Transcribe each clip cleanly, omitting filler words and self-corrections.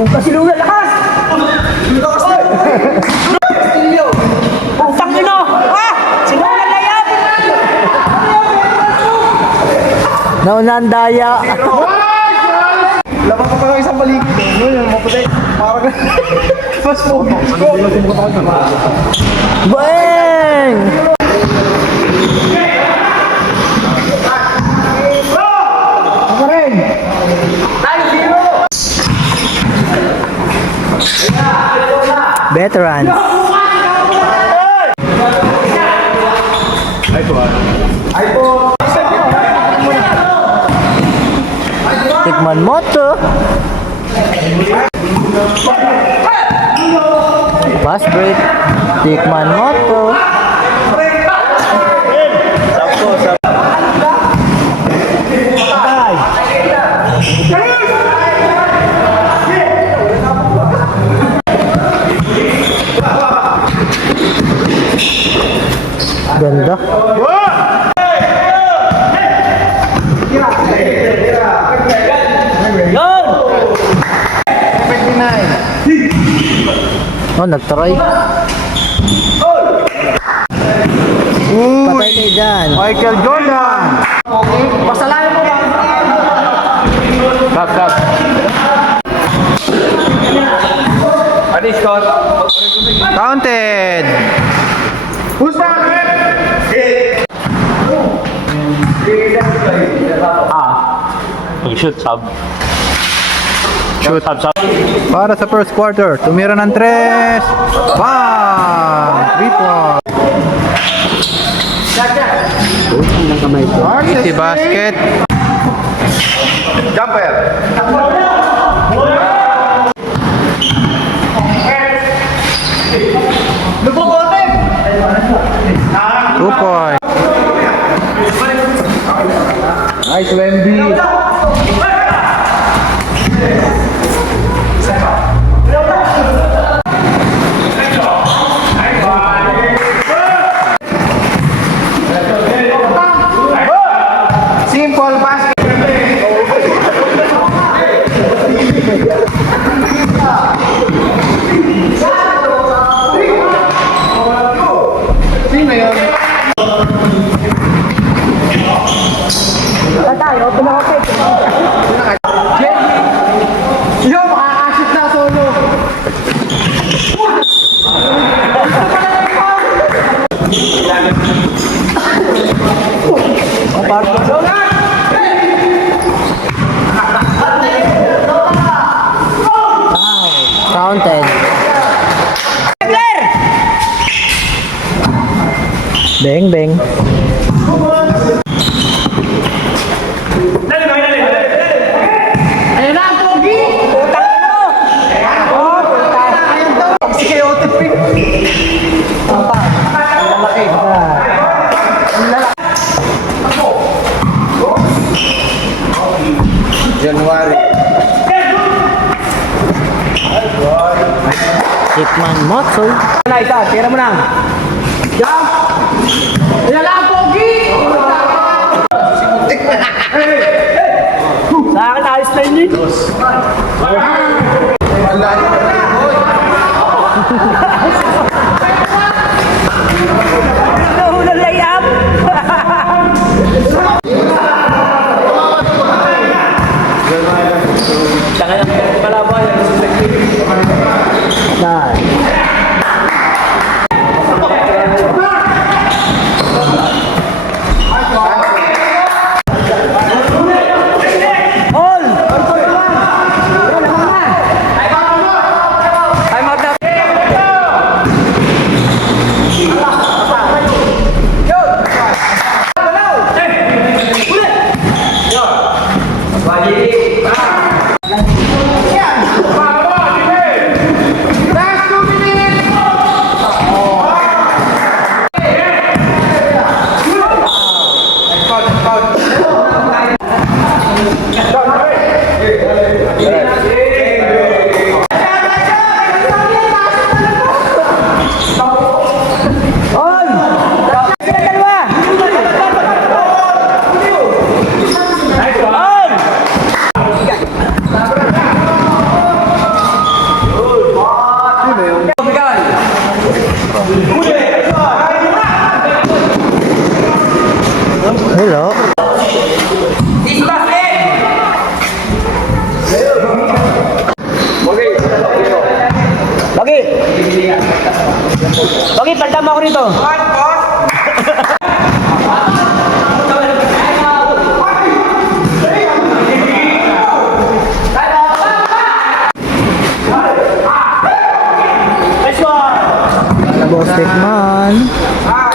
Kung kasilungan, lakas! Lakas na! Putang ino! Ah! Sinungan na yan! Nauna ang daya. Labang ka pa ng isang balik. Yun, yung maputi. Parang mas mo. Bang! Ako rin! Veteran. Tikman mo to. Fast break. Tikman mo to. Ganda. Oh, nag-try. Patay kayo dyan. Michael Jordan! Pasalayan mo ba? Stop. Ano yung score? Counted! Who's that? Shoot, sub. Shoot, sub. Para sa first quarter, tumira ng 3. 3 points. Easy basket. Jumper. 2 points. Nice, Wemby. Simple basket. Sino yun? Tayo, pinakapit. Yo, makakasip na solo. Counted. Bang, bang. Ayun na, Pogi! Putang mo! Oh, putang. Sige, OTP. Lalaki. January. Tikman mo to. Isa, tira mo na. Jump! Ayun na, Pogi! Sa akin, ayos na yun. Nahulog layap! Hello. Bagi! Bagi, palda mo ako rito. Boss Tikman. Bang!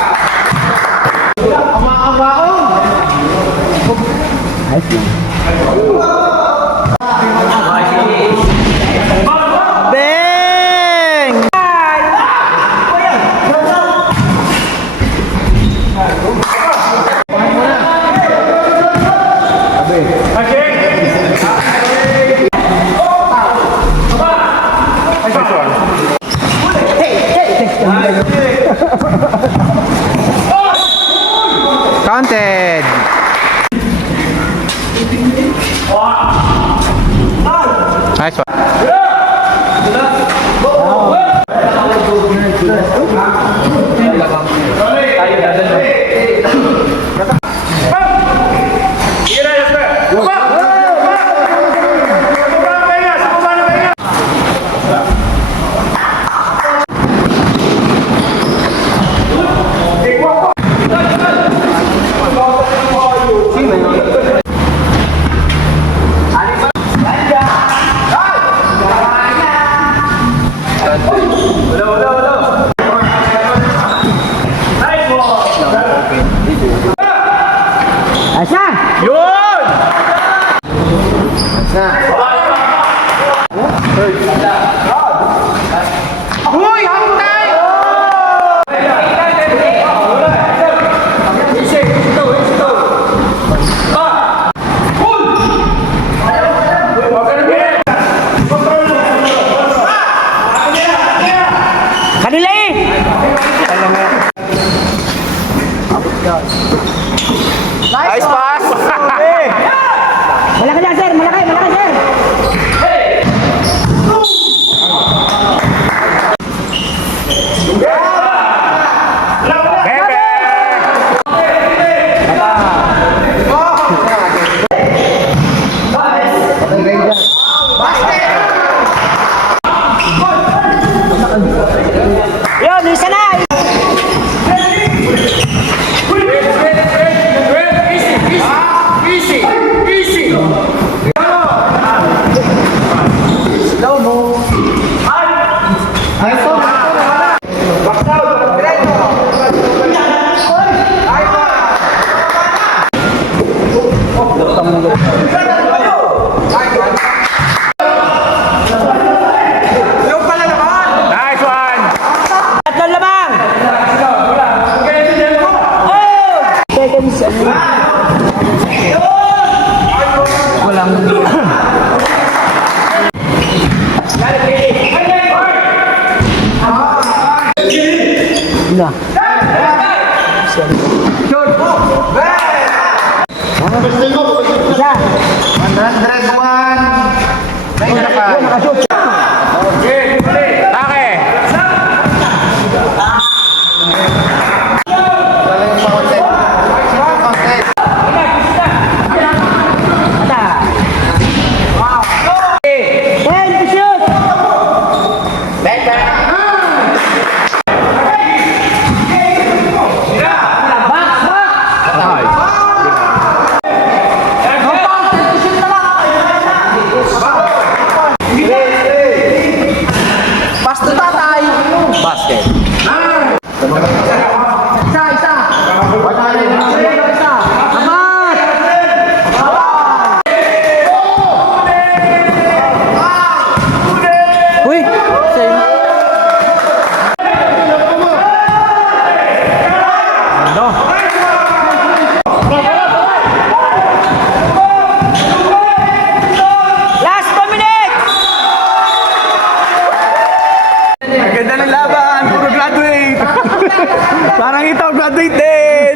Counted. Nice one. Asa? Kanila eh! Nice pass! Malaki na sir! Malaki! Malaki sir! Yun! Isa na! Nice one! Tatlong lamang! Oh! Seconds. Walang... Isa. 101. Nakashoot. Take! Ten to shoot! Pass to tatay. Basket. Isa! Amat! Uy! Same. Last 2 minutes! Ang ganda ng laban. Puro graduate. Parang ito, graduate din.